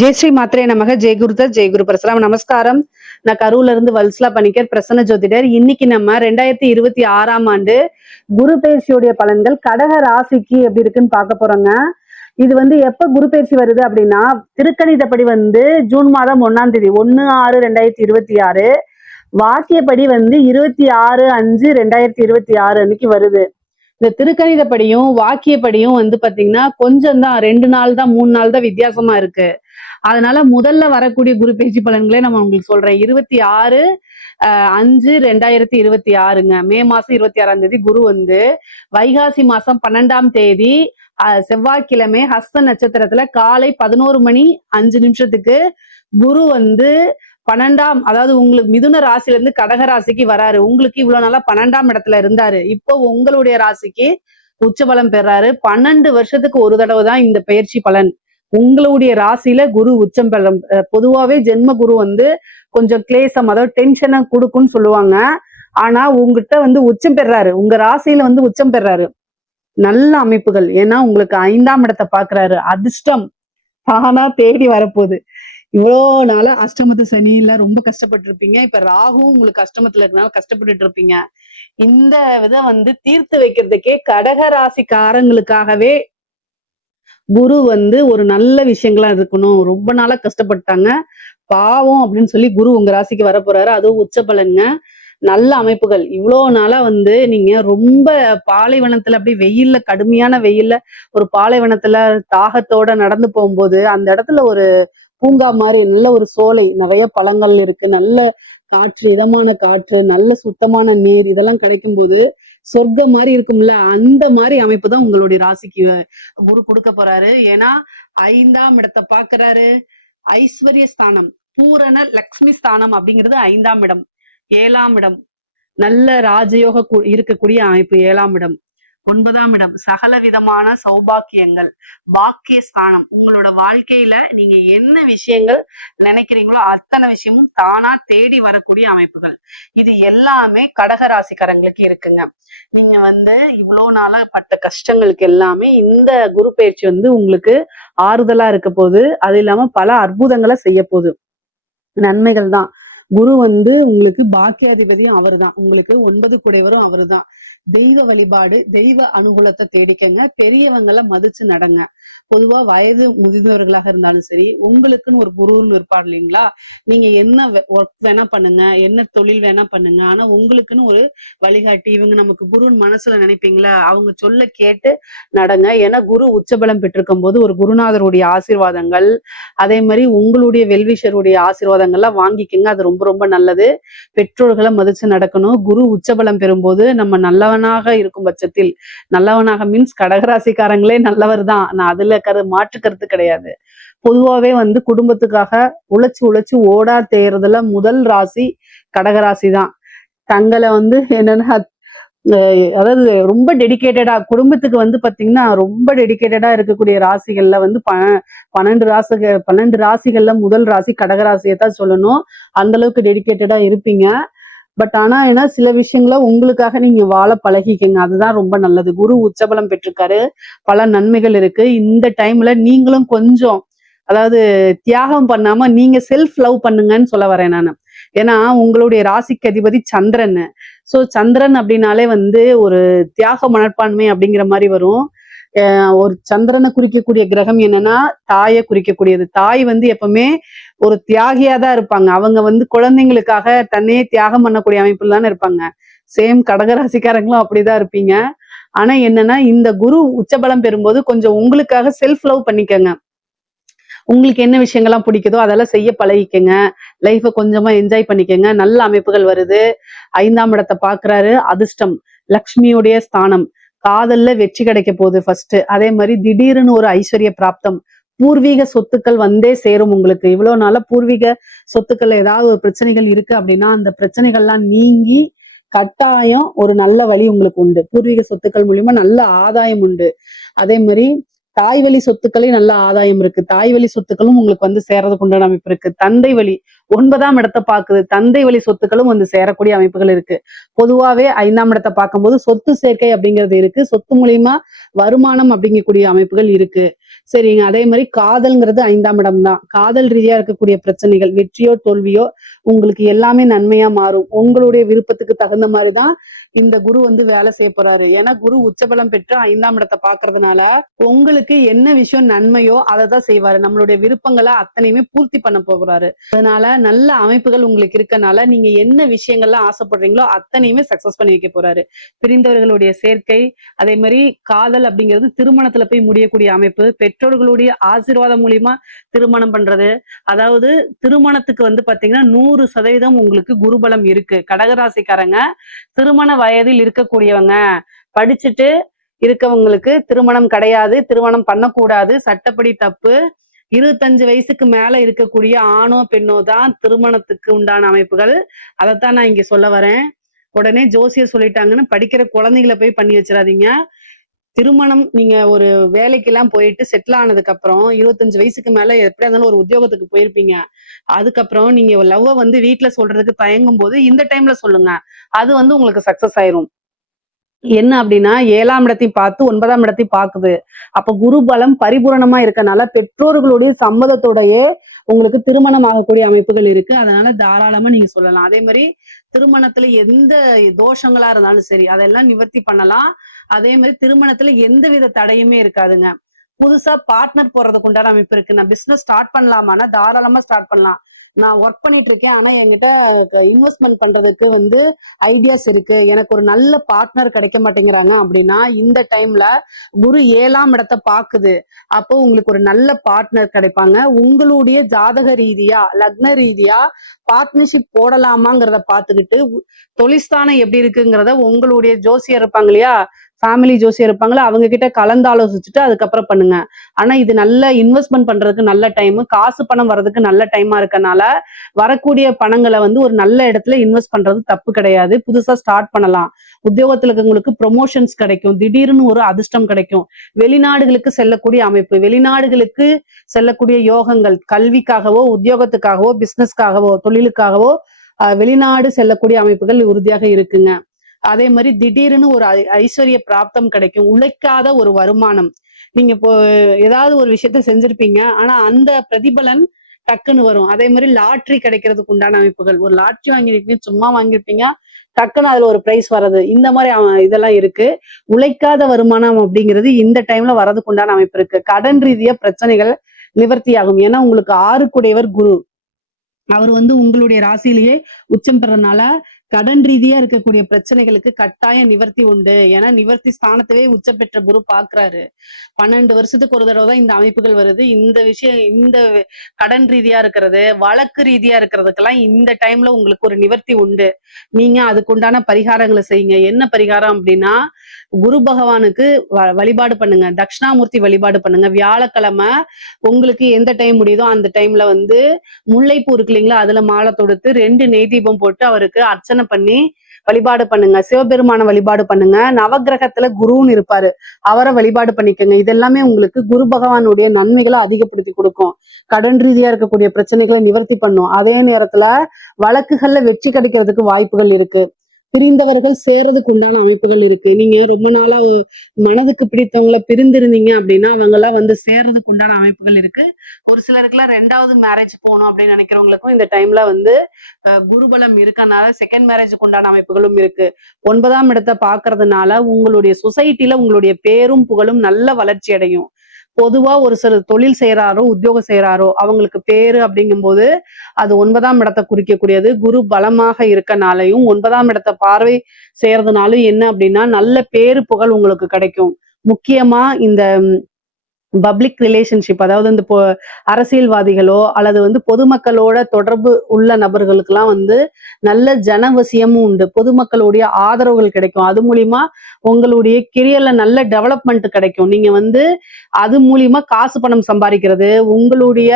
ஜெய் ஸ்ரீ மாத்ரே நமக. ஜெய் குருதர், ஜெய் குரு பிரசலாம். நமஸ்காரம். நான் கரூர்ல இருந்து வல்சலா பணிக்கர், பிரசன்ன ஜோதிடர். இன்னைக்கு நம்ம 2026ஆம் ஆண்டு குரு பயிற்சியுடைய பலன்கள் கடக ராசிக்கு எப்படி இருக்குன்னு பார்க்க போறோங்க. இது எப்ப குரு பயிற்சி வருது அப்படின்னா, திருக்கணிதப்படி ஜூன் மாதம் 1ஆம் தேதி 1/6/2026, வாக்கியப்படி 26/5/2026 அன்னைக்கு வருது. இந்த திருக்கணிதப்படியும் வாக்கியப்படியும் பாத்தீங்கன்னா கொஞ்சம் தான், 2 நாள் தான் 3 நாள் தான் வித்தியாசமா இருக்கு. அதனால முதல்ல வரக்கூடிய குரு பயிற்சி பலன்களே நம்ம உங்களுக்கு சொல்றேன். 26/5/2026ங்க. மே மாசம் 26ஆம் தேதி குரு வைகாசி மாசம் 12ஆம் தேதி செவ்வாய்க்கிழமை ஹஸ்த நட்சத்திரத்துல காலை 11:05 குரு 12ஆம், அதாவது உங்களுக்கு மிதுன ராசில இருந்து கடக ராசிக்கு வராரு. உங்களுக்கு இவ்வளவு நாளா 12ஆம் இடத்துல இருந்தாரு. இப்போ உங்களுடைய ராசிக்கு உச்சபலம் பெறாரு. 12 வருஷத்துக்கு ஒரு தடவை தான் இந்த பயிற்சி பலன். உங்களுடைய ராசியில குரு உச்சம் பெறும். பொதுவாவே ஜென்ம குரு கொஞ்சம் கிளேசம், அதாவது டென்ஷனை கொடுக்கும்னு சொல்லுவாங்க. ஆனா உங்ககிட்ட உச்சம் பெறாரு, உங்க ராசியில உச்சம் பெறாரு. நல்ல அமைப்புகள். ஏன்னா உங்களுக்கு 5ஆம் இடத்தை பாக்குறாரு. அதிர்ஷ்டம் தானா தேடி வரப்போகுது. இவ்வளோ நாளா அஷ்டமத்து சனியில ரொம்ப கஷ்டப்பட்டு இருப்பீங்க. இப்ப ராகுவும் உங்களுக்கு அஷ்டமத்துல இருக்கனால கஷ்டப்பட்டுட்டு இருப்பீங்க. இந்த தீர்த்து வைக்கிறதுக்கே கடக ராசிக்காரங்களுக்காகவே குரு ஒரு நல்ல விஷயங்களா இருக்கணும். ரொம்ப நாளா கஷ்டப்பட்டாங்க, பாவம் அப்படின்னு சொல்லி குரு உங்க ராசிக்கு வர போறாரு. அதுவும் உச்ச பலனுங்க. நல்ல அமைப்புகள். இவ்வளோ நாளா நீங்க ரொம்ப பாலைவனத்துல, அப்படி வெயில்ல, கடுமையான வெயில்ல, ஒரு பாலைவனத்துல தாகத்தோட நடந்து போகும்போது அந்த இடத்துல ஒரு பூங்கா மாதிரி நல்ல ஒரு சோலை, நிறைய பழங்கள் இருக்கு, நல்ல காற்று, இதமான காற்று, நல்ல சுத்தமான நீர், இதெல்லாம் கிடைக்கும் போது சொர்க்கம் மாதிரி இருக்கும்ல, அந்த மாதிரி அமைப்பு தான் உங்களுடைய ராசிக்கு குரு கொடுக்க போறாரு. ஏன்னா 5ஆம் இடத்தை பாக்குறாரு. ஐஸ்வர்ய ஸ்தானம், பூரண லக்ஷ்மி ஸ்தானம் அப்படிங்கிறது 5ஆம் இடம். 7ஆம் இடம் நல்ல ராஜயோக இருக்கக்கூடிய அமைப்பு. 7ஆம் இடம். 9ஆம் இடம் சகல விதமான சௌபாக்கியங்கள், பாக்கிய ஸ்தானம். உங்களோட வாழ்க்கையில நீங்க என்ன விஷயங்கள் நினைக்கிறீங்களோ அத்தனை விஷயமும் தானா தேடி வரக்கூடிய அமைப்புகள். இது எல்லாமே கடக ராசிக்காரங்களுக்கு இருக்குங்க. நீங்க இவ்வளவு நாளா பட்ட கஷ்டங்களுக்கு எல்லாமே இந்த குரு பயிற்சி உங்களுக்கு ஆறுதலா இருக்க போகுது. அது இல்லாம பல அற்புதங்களை செய்ய போகுது. நன்மைகள் தான். குரு உங்களுக்கு பாக்கியாதிபதியும் அவரு தான், உங்களுக்கு 9 குடைவரும் அவரு தான். தெய்வ வழிபாடு, தெய்வ அனுகூலத்தை தேடிக்கங்க. பெரியவங்களை மதிச்சு நடங்க. பொதுவா வயது முதிர்ந்தவர்களாக இருந்தாலும் சரி, உங்களுக்குன்னு ஒரு குருன்னு இருப்பார் இல்லைங்களா, நீங்க என்ன ஒர்க் வேணா பண்ணுங்க, என்ன தொழில் வேணா பண்ணுங்க, ஆனா உங்களுக்குன்னு ஒரு வழிகாட்டி, இவங்க நமக்கு குருன்னு மனசுல நினைப்பீங்களா, அவங்க சொல்ல கேட்டு நடங்க. ஏன்னா குரு உச்சபலம் பெற்றிருக்கும் போது ஒரு குருநாதருடைய ஆசீர்வாதங்கள், அதே மாதிரி உங்களுடைய வெல்விஷருடைய ஆசீர்வாதங்கள்லாம் வாங்கிக்கங்க. அது ரொம்ப ரொம்ப நல்லது. பெற்றோர்களை மதிச்சு நடக்கணும். குரு உச்சபலம் பெறும்போது நம்ம நல்லவனாக இருக்கும் பட்சத்தில், நல்லவனாக மீன்ஸ் கடகராசிக்காரங்களே நல்லவர் தான், நான் அதுல மாற்று கருத்து கிடையாது. பொதுவாவே குடும்பத்துக்காக உழைச்சு உழைச்சு ஓடா தேர்றதுல முதல் ராசி கடகராசி தான். தங்களை என்னன்னா, அதாவது ரொம்ப டெடிக்கேட்டடா குடும்பத்துக்கு பாத்தீங்கன்னா ரொம்ப டெடிக்கேட்டடா இருக்கக்கூடிய ராசிகள்ல 12 ராசிகள்ல முதல் ராசி கடகராசியை தான் சொல்லணும். அந்த அளவுக்கு டெடிக்கேட்டடா இருப்பீங்க. பட் ஆனா சில விஷயங்கள உங்களுக்காக நீங்க வாழ பழகிக்கங்க. அதுதான் ரொம்ப நல்லது. குரு உச்சபலம் பெற்றிருக்காரு, பல நன்மைகள் இருக்கு. இந்த டைம்ல நீங்களும் கொஞ்சம், அதாவது தியாகம் பண்ணாம நீங்க செல்ஃப் லவ் பண்ணுங்கன்னு சொல்ல வரேன் நானு. ஏன்னா உங்களுடைய ராசிக்கு அதிபதி சந்திரன். சோ சந்திரன் அப்படின்னாலே ஒரு தியாக மனப்பான்மை அப்படிங்கிற மாதிரி வரும். ஒரு சந்திரனை குறிக்கக்கூடிய கிரகம் என்னன்னா தாயை குறிக்கக்கூடியது. தாய் எப்பவுமே ஒரு தியாகியா தான் இருப்பாங்க. அவங்க குழந்தைங்களுக்காக தன்னையே தியாகம் பண்ணக்கூடிய அமைப்புல தானே இருப்பாங்க. சேம் கடகராசிக்காரங்களும் அப்படிதான் இருப்பீங்க. ஆனா என்னன்னா, இந்த குரு உச்சபலம் பெறும்போது கொஞ்சம் உங்களுக்காக செல்ஃப் லவ் பண்ணிக்கங்க. உங்களுக்கு என்ன விஷயங்கள்லாம் பிடிக்குதோ அதெல்லாம் செய்ய பழகிக்கங்க. லைஃபை கொஞ்சமா என்ஜாய் பண்ணிக்கங்க. நல்ல அமைப்புகள் வருது. 5ஆம் இடத்தை பாக்குறாரு. அதிர்ஷ்டம், லக்ஷ்மியுடைய ஸ்தானம். காதல்ல வெற்றி கிடைக்க போகுது ஃபர்ஸ்ட். அதே மாதிரி திடீர்னு ஒரு ஐஸ்வர்ய பிராப்தம், பூர்வீக சொத்துக்கள் சேரும் உங்களுக்கு. இவ்வளவு நாள பூர்வீக சொத்துக்கள் ஏதாவது ஒரு பிரச்சனைகள் இருக்கு அப்படின்னா அந்த பிரச்சனைகள்லாம் நீங்கி கட்டாயம் ஒரு நல்ல வழி உங்களுக்கு உண்டு. பூர்வீக சொத்துக்கள் மூலியமா நல்ல ஆதாயம் உண்டு. அதே மாதிரி தாய் வழி சொத்துக்களே நல்ல ஆதாயம் இருக்கு. தாய் வழி சொத்துக்களும் உங்களுக்கு சேரதுக்கு உண்டான அமைப்பு இருக்கு. தந்தை வழி 9ஆம் இடத்தை பாக்குது. தந்தை வழி சொத்துக்களும் சேரக்கூடிய அமைப்புகள் இருக்கு. பொதுவாவே 5ஆம் இடத்தை பார்க்கும்போது சொத்து சேர்க்கை அப்படிங்கிறது இருக்கு. சொத்து மூலியமா வருமானம் அப்படிங்கக்கூடிய அமைப்புகள் இருக்கு. சரிங்க. அதே மாதிரி காதல்ங்கிறது 5ஆம் இடம் தான். காதல் ரீதியா இருக்கக்கூடிய பிரச்சனைகள், வெற்றியோ, தோல்வியோ உங்களுக்கு எல்லாமே நன்மையா மாறும். உங்களுடைய விருப்பத்துக்கு தகுந்த மாரி தான் இந்த குரு வந்து வேலை செய்ய போறாரு. ஏன்னா குரு உச்சபலம் பெற்று 5ஆம் இடத்த பார்க்கறதுனால, உங்களுக்கு என்ன விஷயம் நன்மையோ அத தான் செய்வாரு. நம்மளுடைய விருப்பங்கள அத்தனையுமே பூர்த்தி பண்ண போறாரு. அதனால நல்ல அமைப்புகள் உங்களுக்கு இருக்கனால, நீங்க என்ன விஷயங்கள்லாம் ஆசைப்படுறீங்களோ அத்தனையுமே சக்சஸ் பண்ணி வைக்க போறாரு. பிரிந்தவர்களுடைய சேர்க்கை, அதே மாரி காதல் அப்படிங்கிறது திருமணத்துல போய் முடியக்கூடிய அமைப்பு, பெற்றோர்களுடைய ஆசீர்வாதம் மூலியமா திருமணம் பண்றது. அதாவது திருமணத்துக்கு வந்து பாத்தீங்கன்னா 100% உங்களுக்கு குருபலம் இருக்கு. கடகராசிக்காரங்க திருமண வயதில் இருக்கக்கூடியவங்க, படிச்சுட்டு இருக்கவங்களுக்கு திருமணம் கிடையாது, திருமணம் பண்ணக்கூடாது, சட்டப்படி தப்பு. 25 வயசுக்கு மேல இருக்கக்கூடிய ஆணோ, பெண்ணோ தான் திருமணத்துக்கு உண்டான அமைப்புகள். அதத்தான் நான் இங்க சொல்ல வரேன். உடனே ஜோசியர் சொல்லிட்டாங்கன்னு படிக்கிற குழந்தைகள போய் பண்ணி வச்சிராதீங்க. திருமணம் நீங்க ஒரு வேலைக்கெல்லாம் போயிட்டு செட்டில் ஆனதுக்கு அப்புறம் 25 வயசுக்கு மேல எப்படியா இருந்தாலும் ஒரு உத்தியோகத்துக்கு போயிருப்பீங்க. அதுக்கப்புறம் நீங்க லவ்வ வந்து வீட்ல சொல்றதுக்கு தயங்கும் போது இந்த டைம்ல சொல்லுங்க. அது வந்து உங்களுக்கு சக்சஸ் ஆயிரும். என்ன அப்படின்னா 7ஆம் இடத்தையும் பார்த்து 9ஆம் இடத்தையும் பார்க்குது. அப்ப குரு பலம் பரிபூரணமா இருக்கனால பெற்றோர்களுடைய சம்மதத்தோடயே உங்களுக்கு திருமணம் ஆகக்கூடிய அமைப்புகள் இருக்கு. அதனால தாராளமா நீங்க சொல்லலாம். அதே மாதிரி திருமணத்துல எந்த தோஷங்களா இருந்தாலும் சரி, அதெல்லாம் நிவர்த்தி பண்ணலாம். அதே மாதிரி திருமணத்துல எந்தவித தடையுமே இருக்காதுங்க. புதுசா பார்ட்னர் போறதுக்கு உண்டான அமைப்பு இருக்கு. நான் பிசினஸ் ஸ்டார்ட் பண்ணலாமான்னா தாராளமா ஸ்டார்ட் பண்ணலாம். நான் ஒர்க் பண்ணிட்டு இருக்கேன். ஆனா என்கிட்ட இன்வெஸ்ட்மெண்ட் பண்றதுக்கு வந்து ஐடியாஸ் இருக்கு. எனக்கு ஒரு நல்ல பார்ட்னர் கிடைக்க மாட்டேங்கிறாங்க அப்படின்னா, இந்த டைம்ல குரு 7ஆம் இடத்த பாக்குது. அப்போ உங்களுக்கு ஒரு நல்ல பார்ட்னர் கிடைப்பாங்க. உங்களுடைய ஜாதக ரீதியா, லக்ன ரீதியா பார்ட்னர்ஷிப் போடலாமாங்கிறத பார்த்துக்கிட்டு, தொழில்ஸ்தானம் எப்படி இருக்குங்கிறத உங்களுடைய ஜோசியர் இருப்பாங்க இல்லையா? ஃபேமிலி ஜோசியர் இருப்பாங்களா? அவங்க கிட்ட கலந்து ஆலோசிச்சுட்டு அதுக்கப்புறம் பண்ணுங்க. ஆனா இது நல்ல இன்வெஸ்ட்மெண்ட் பண்றதுக்கு நல்ல டைம். காசு பணம் வர்றதுக்கு நல்ல டைமா இருக்கனால, வரக்கூடிய பணங்கள வந்து ஒரு நல்ல இடத்துல இன்வெஸ்ட் பண்றது தப்பு கிடையாது. புதுசா ஸ்டார்ட் பண்ணலாம். உத்தியோகத்துல இருக்கவங்களுக்கு ப்ரொமோஷன்ஸ் கிடைக்கும். திடீர்னு ஒரு அதிர்ஷ்டம் கிடைக்கும். வெளிநாடுகளுக்கு செல்லக்கூடிய அமைப்பு, வெளிநாடுகளுக்கு செல்லக்கூடிய யோகங்கள், கல்விக்காகவோ, உத்தியோகத்துக்காகவோ, பிசினஸ்க்காகவோ, தொழிலுக்காகவோ வெளிநாடு செல்லக்கூடிய அமைப்புகள் உறுதியாக இருக்குங்க. அதே மாதிரி திடீர்னு ஒரு ஐஸ்வர்ய பிராப்தம் கிடைக்கும். உழைக்காத ஒரு வருமானம். நீங்க இப்போ ஏதாவது ஒரு விஷயத்த செஞ்சிருப்பீங்க. ஆனா அந்த பிரதிபலன் டக்குன்னு வரும். அதே மாதிரி லாட்ரி கிடைக்கிறதுக்கு உண்டான அமைப்புகள். ஒரு லாட்ரி வாங்கியிருப்பீங்க, சும்மா வாங்கியிருப்பீங்க. டக்குன்னு அதுல ஒரு பிரைஸ் வர்றது. இந்த மாதிரி இதெல்லாம் இருக்கு. உழைக்காத வருமானம் அப்படிங்கிறது இந்த டைம்ல வர்றதுக்கு உண்டான அமைப்பு இருக்கு. கடன் ரீதியா பிரச்சனைகள் நிவர்த்தி ஆகும். ஏன்னா உங்களுக்கு 6 குரு. அவர் வந்து உங்களுடைய ராசியிலேயே உச்சம் பெறனால கடன் ரீதியா இருக்கக்கூடிய பிரச்சனைகளுக்கு கட்டாய நிவர்த்தி உண்டு. ஏன்னா நிவர்த்தி ஸ்தானத்தவே உச்ச பெற்ற குரு பாக்குறாரு. 12 வருஷத்துக்கு ஒரு தடவை தான் இந்த அமைப்புகள் வருது. இந்த விஷயம் இந்த கடன் ரீதியா இருக்கிறது, வழக்கு ரீதியா இருக்கிறதுக்கெல்லாம் இந்த டைம்ல உங்களுக்கு ஒரு நிவர்த்தி உண்டு. நீங்க அதுக்குண்டான பரிகாரங்களை செய்யுங்க. என்ன பரிகாரம் அப்படின்னா, குரு பகவானுக்கு வழிபாடு பண்ணுங்க. தட்சிணாமூர்த்தி வழிபாடு பண்ணுங்க. வியாழக்கிழமை உங்களுக்கு எந்த டைம் முடியுதோ அந்த டைம்ல வந்து முல்லைப்பூ இருக்கு இல்லைங்களா? அதுல மாலை தொடுத்து 2 நெய் தீபம் போட்டு அவருக்கு அர்ச்சனை பண்ணி வழிபாடு பண்ணுங்க. சிவபெருமான வழிபாடு பண்ணுங்க. நவகிரகத்துல குருன்னு இருப்பாரு. அவரை வழிபாடு பண்ணிக்கங்க. இதெல்லாமே உங்களுக்கு குரு பகவானுடைய நன்மைகளை அதிகப்படுத்தி கொடுக்கும். கடன் ரீதியா இருக்கக்கூடிய பிரச்சனைகளை நிவர்த்தி பண்ணும். அதே நேரத்துல வழக்குகள்ல வெற்றி கிடைக்கிறதுக்கு வாய்ப்புகள் இருக்கு. பிரிந்தவர்கள் சேர்றதுக்கு உண்டான அமைப்புகள் இருக்கு. நீங்க ரொம்ப நாளா மனதுக்கு பிடித்தவங்கள பிரிந்திருந்தீங்க அப்படின்னா அவங்க எல்லாம் வந்து சேர்றதுக்கு உண்டான அமைப்புகள் இருக்கு. ஒரு சிலருக்குலாம் 2வது மேரேஜ் போகணும் அப்படின்னு நினைக்கிறவங்களுக்கும் இந்த டைம்ல வந்து குருபலம் இருக்கனால செகண்ட் மேரேஜுக்கு உண்டான அமைப்புகளும் இருக்கு. 9ஆம் இடத்தை பாக்குறதுனால உங்களுடைய சொசைட்டில உங்களுடைய பேரும் புகழும் நல்ல வளர்ச்சி அடையும். பொதுவா ஒரு சிலர் தொழில் செய்யறாரோ, உத்தியோகம் செய்யறாரோ அவங்களுக்கு பேரு அப்படிங்கும்போது அது 9ஆம் இடத்தை குறிக்கக்கூடியது. குரு பலமாக இருக்கனாலையும் 9ஆம் இடத்தை பார்வை செய்யறதுனாலும் என்ன அப்படின்னா நல்ல பேரு புகழ் உங்களுக்கு கிடைக்கும். முக்கியமா இந்த பப்ளிக் ரிலேஷன்ஷிப், அதாவது இந்த அரசியல்வாதிகளோ அல்லது வந்து பொதுமக்களோட தொடர்பு உள்ள நபர்களுக்கெல்லாம் வந்து நல்ல ஜனவசியமும் உண்டு. பொதுமக்களுடைய ஆதரவுகள் கிடைக்கும். அது மூலியமா உங்களுடைய கெரியர்ல நல்ல டெவலப்மெண்ட் கிடைக்கும். நீங்க வந்து அது மூலியமா காசு பணம் சம்பாதிக்கிறது, உங்களுடைய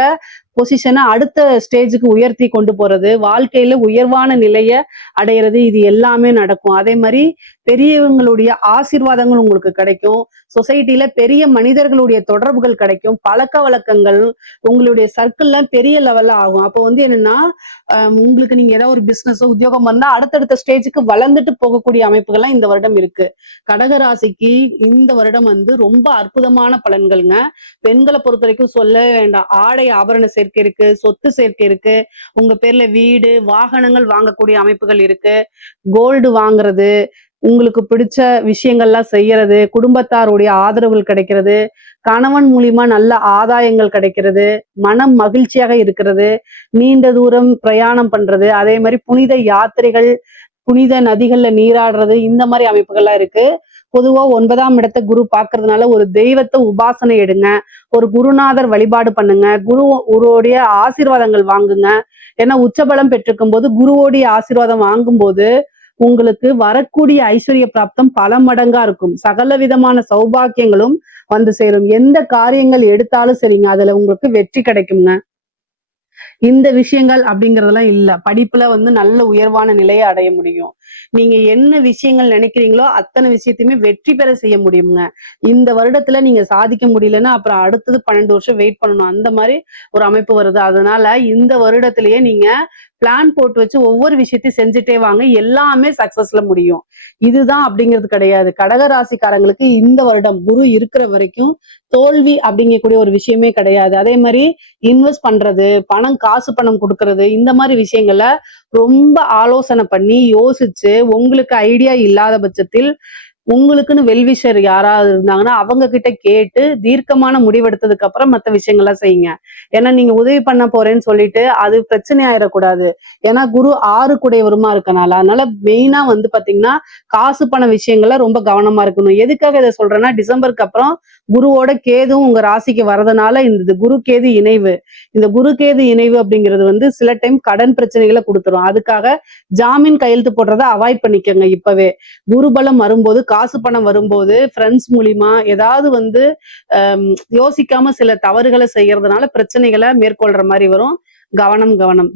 பொசிஷனை அடுத்த ஸ்டேஜுக்கு உயர்த்தி கொண்டு போறது, வாழ்க்கையில உயர்வான நிலைய அடையிறது, இது எல்லாமே நடக்கும். அதே மாதிரி பெரியவங்களுடைய ஆசீர்வாதங்கள் உங்களுக்கு கிடைக்கும். சொசைட்டில பெரிய மனிதர்களுடைய தொடர்புகள் கிடைக்கும். பழக்க வழக்கங்கள் உங்களுடைய சர்க்கிள்ல பெரிய லெவல்ல ஆகும். அப்போ வந்து என்னன்னா உங்களுக்கு நீங்க ஏதாவது ஒரு பிசினஸோ உத்தியோகம் வந்தா அடுத்தடுத்த ஸ்டேஜுக்கு வளர்ந்துட்டு போகக்கூடிய அமைப்புகள்லாம் இந்த வருடம் இருக்கு. கடகராசிக்கு இந்த வருடம் வந்து ரொம்ப அற்புதமான பலன்கள்ங்க. பெண்களை பொறுத்த வரைக்கும் சொல்லவே வேண்டாம். ஆடை ஆபரண சேர்க்கை இருக்கு, சொத்து சேர்க்கை இருக்கு, உங்க பேர்ல வீடு வாகனங்கள் வாங்கக்கூடிய அமைப்புகள் இருக்கு, கோல்டு வாங்குறது, உங்களுக்கு பிடிச்ச விஷயங்கள்லாம் செய்யறது, குடும்பத்தாருடைய ஆதரவுகள் கிடைக்கிறது, கணவன் மூலியமா நல்ல ஆதாயங்கள் கிடைக்கிறது, மனம் மகிழ்ச்சியாக இருக்கிறது, நீண்ட தூரம் பிரயாணம் பண்றது, அதே மாதிரி புனித யாத்திரைகள், புனித நதிகள்ல நீராடுறது, இந்த மாதிரி அமைப்புகள்லாம் இருக்கு. பொதுவா 9ஆம் இடத்தை குரு பாக்குறதுனால ஒரு தெய்வத்தை உபாசனை எடுங்க, ஒரு குருநாதர் வழிபாடு பண்ணுங்க, குருவுடைய ஆசீர்வாதங்கள் வாங்குங்க. ஏன்னா உச்சபலம் பெற்றிருக்கும் போது குருவோடைய ஆசீர்வாதம் வாங்கும் போது உங்களுக்கு வரக்கூடிய ஐஸ்வர்ய பிராப்தம் பல மடங்கா இருக்கும். சகல விதமான சௌபாக்கியங்களும் வந்து சேரும். எந்த காரியங்கள் எடுத்தாலும் சரிங்க, அதுல உங்களுக்கு வெற்றி கிடைக்குங்க. இந்த விஷயங்கள் அப்படிங்கறதெல்லாம் இல்ல. படிப்புல வந்து நல்ல உயர்வான நிலையை அடைய முடியும். நீங்க என்ன விஷயங்கள் நினைக்கிறீங்களோ அத்தனை விஷயத்தையுமே வெற்றி பெற செய்ய முடியுங்க. இந்த வருடத்துல நீங்க சாதிக்க முடியலன்னா அப்புறம் அடுத்தது 12 வருஷம் வெயிட் பண்ணணும். அந்த மாதிரி ஒரு அமைப்பு வருது. அதனால இந்த வருடத்திலேயே நீங்க பிளான் போட்டு வச்சு ஒவ்வொரு விஷயத்தையும் செஞ்சுட்டே வாங்க. எல்லாமே சக்சஸ்ல முடியும். இதுதான் அப்படிங்கிறது கிடையாது. கடகராசிக்காரங்களுக்கு இந்த வருடம் குரு இருக்கிற வரைக்கும் தோல்வி அப்படிங்கக்கூடிய ஒரு விஷயமே கிடையாது. அதே மாதிரி இன்வெஸ்ட் பண்றது, காசு பணம் கொடுக்கறது, இந்த மாதிரி விஷயங்கள ரொம்ப ஆலோசனை பண்ணி யோசிச்சு உங்களுக்கு ஐடியா இல்லாத பட்சத்தில் உங்களுக்குன்னு வெல்விஷர் யாராவது இருந்தாங்கன்னா அவங்க கிட்ட கேட்டு தீர்க்கமான முடிவெடுத்ததுக்கு அப்புறம் மற்ற விஷயங்கள்லாம் செய்யுங்க. ஏன்னா நீங்க உதவி பண்ண போறேன்னு சொல்லிட்டு அது பிரச்சனை ஆயிடக்கூடாது. ஏன்னா குரு 6 குடையவருமா இருக்கனால. அதனால மெயினா வந்து பாத்தீங்கன்னா காசு பண விஷயங்கள்ல ரொம்ப கவனமா இருக்கணும். எதுக்காக இதை சொல்றேன்னா டிசம்பருக்கு அப்புறம் குருவோட கேதுவும் உங்க ராசிக்கு வரதுனால இந்த குரு கேது இணைவு, இந்த குரு கேது இணைவு அப்படிங்கிறது வந்து சில டைம் கடன் பிரச்சனைகளை கொடுத்துரும். அதுக்காக ஜாமீன் கையெழுத்து போடுறத அவாய்ட் பண்ணிக்கோங்க. இப்பவே குருபலம் வரும்போது காசு பணம் வரும்போது ஃப்ரெண்ட்ஸ் மூலியமா ஏதாவது வந்து யோசிக்காம சில தவறுகளை செய்யறதுனால பிரச்சனைகளை மேற்கொள்ற மாதிரி வரும். கவனம்.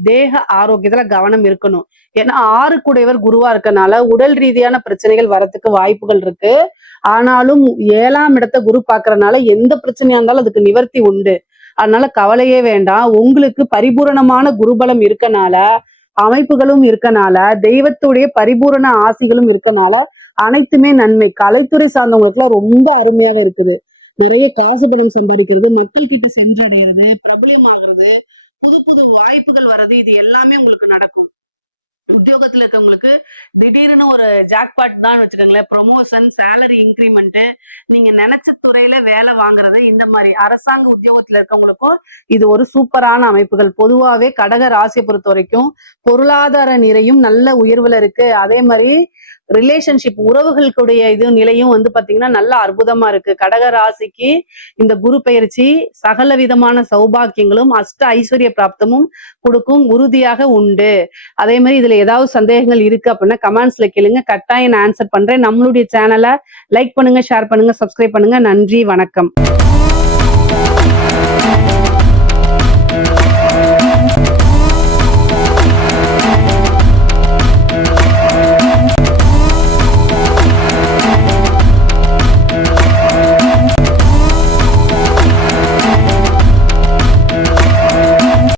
தேக ஆரோக்கியத்துல கவனம் இருக்கணும். ஏன்னா 6 குடையவர் குருவா இருக்கனால உடல் ரீதியான பிரச்சனைகள் வரத்துக்கு வாய்ப்புகள் இருக்கு. ஆனாலும் 7ஆம் இடத்தை குரு பாக்குறதுனால எந்த பிரச்சனையா இருந்தாலும் அதுக்கு நிவர்த்தி உண்டு. அதனால கவலையே வேண்டாம். உங்களுக்கு பரிபூரணமான குருபலம் இருக்கனால, அமைப்புகளும் இருக்கனால, தெய்வத்துடைய பரிபூரண ஆசிகளும் இருக்கனால அனைத்துமே நன்மை. கலைத்துறை சார்ந்தவங்களுக்கு எல்லாம் ரொம்ப அருமையாக இருக்குது. நிறைய காசு பணம் சம்பாதிக்கிறது, மக்கள் கிட்ட சென்றடைகிறது, பிரபலமாகிறது, புது வாய்ப்புகள் வர்றது, இது எல்லாமே உங்களுக்கு நடக்கும். உத்தியோகத்துல இருக்கவங்களுக்கு திடீர்னு ஒரு ஜாக்பாட் தான் வச்சுக்கோங்களேன். ப்ரொமோஷன், சேலரி இன்க்ரிமெண்ட், நீங்க நினைச்ச துறையில வேலை வாங்குறது, இந்த மாதிரி அரசாங்க உத்தியோகத்துல இருக்கவங்களுக்கும் இது ஒரு சூப்பரான அமைப்புகள். பொதுவாவே கடக ராசியை பொறுத்த வரைக்கும் பொருளாதார நிறையும் நல்ல உயர்வுல இருக்கு. அதே மாதிரி ரிலேஷன்ஷிப் உறவுகளுடைய இது நிலையும் வந்து பாத்தீங்கன்னா நல்ல அற்புதமா இருக்கு. கடக ராசிக்கு இந்த குரு பயிற்சி சகல விதமான சௌபாக்கியங்களும் அஷ்ட ஐஸ்வர்ய பிராப்தமும் கொடுக்கும், உறுதியாக உண்டு. அதே மாதிரி இதுல ஏதாவது சந்தேகங்கள் இருக்கு அப்படின்னா கமெண்ட்ஸ்ல கேளுங்க, கட்டாயம் நான் ஆன்சர் பண்றேன். நம்மளுடைய சேனலை லைக் பண்ணுங்க, ஷேர் பண்ணுங்க, சப்ஸ்கிரைப் பண்ணுங்க. நன்றி, வணக்கம்.